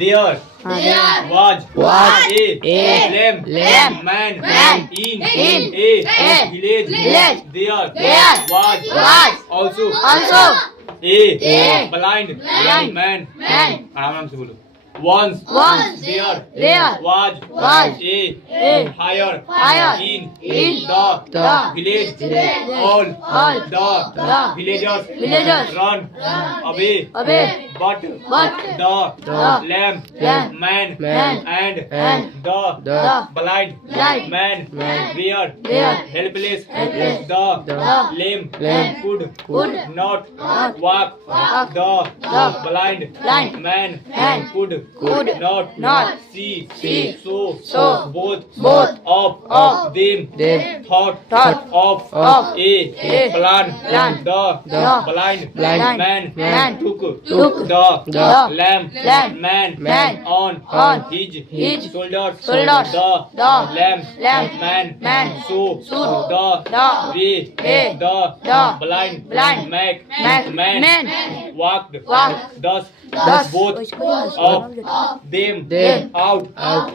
There was a lame man in a village. There was also a blind man. आराम से बोलो. Once there was a fire in the village. All the villagers run away, but the lame man and the blind man were helpless. The lame could not walk. The blind man could not see. So both of them thought of a plan. The blind man took the lame man on his shoulders. The lame man showed the way. The blind man walked. Thus both of them out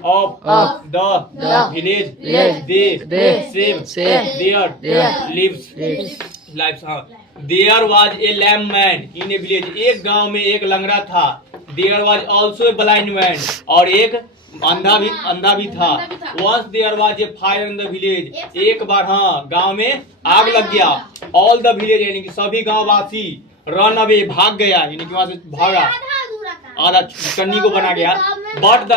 of the village. They saved their lives. हाँ. There was a lame man in a village. एक गांव में एक लंगड़ा था. There was also a blind man. और एक अंधा भी था. Once there was a fire in the village. एक बार हाँ गांव में आग लग गया. All the village यानी कि सभी गांव वासी रन अवे भाग गया यानी कि वहां से भागा. आधा चन्नी को बना गया. But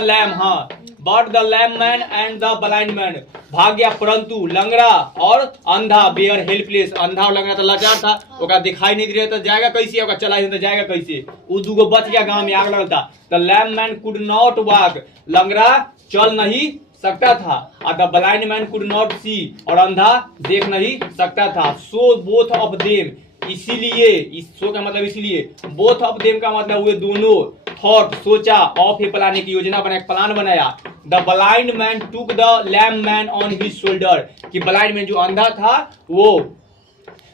the lame man and the blind man भाग गया, परंतु लंगड़ा और अंधा बेयर हेल्पलेस. अंधा और लंगड़ा तो लाचार था, ओका दिखाई नहीं दे रहा था, जाएगा कैसे, ओका चला ही तो जाएगा कैसे. वो दूगो बच गया, गांव में आग लगल था. The lame man could not walk. लंगड़ा चल नहीं सकता था. The blind man could not see. और अंधा देख नहीं सकता था. So both of them. इसीलिए इस शो का मतलब इसीलिए बोथ ऑफ देम का मतलब हुए दोनों. थॉट सोचा, ऑफ ए प्लान की योजना बनाया, प्लान बनाया. The blind man took the lame man on his shoulder. कि ब्लाइंड मैन जो अंधा था वो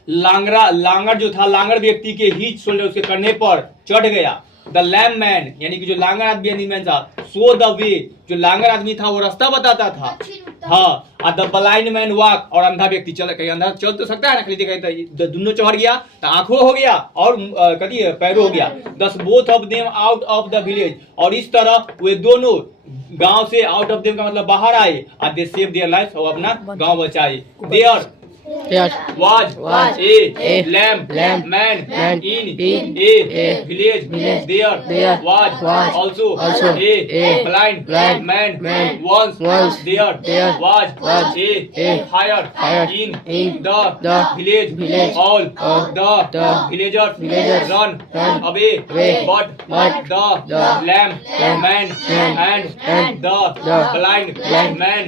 लांगड़ जो था, लांगड़ व्यक्ति के हिज शोल्डर उसके कंधे पर चढ़ गया. द लैम मैन यानी कि जो लांगड़ आदमी था, सो द वे जो लांगड़ आदमी था वो रास्ता बताता था. हाँ. द ब्लाइंड मैन वॉक और अंधा व्यक्ति चल, कहीं अंधा चल तो सकता है ना, खाली दिखाई दोनों चढ़ गया तो आंखों हो गया और कभी पैरों हो गया. दस both of them out of the village. और इस तरह वे दोनों गांव से, आउट ऑफ देम का मतलब बाहर आए. दे सेव देयर लाइफ और अपना गांव बचाए. There was a lame man in a village. There was also a blind man. Once there was a fire in the village. All the villagers run away, but the lame man and the blind man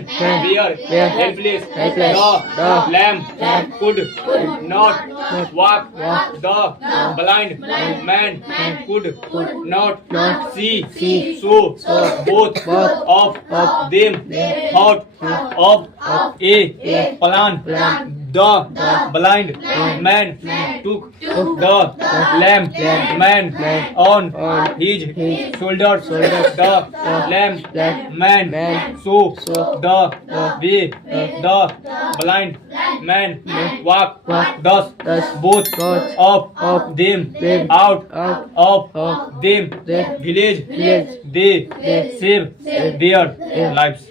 were helpless. The lame could not walk. The blind man could not see. So both of them thought of a plan. The blind man took the lame man on his shoulders. The lame man showed the way. The blind man walked. Thus both of them out of them village. They saved their lives.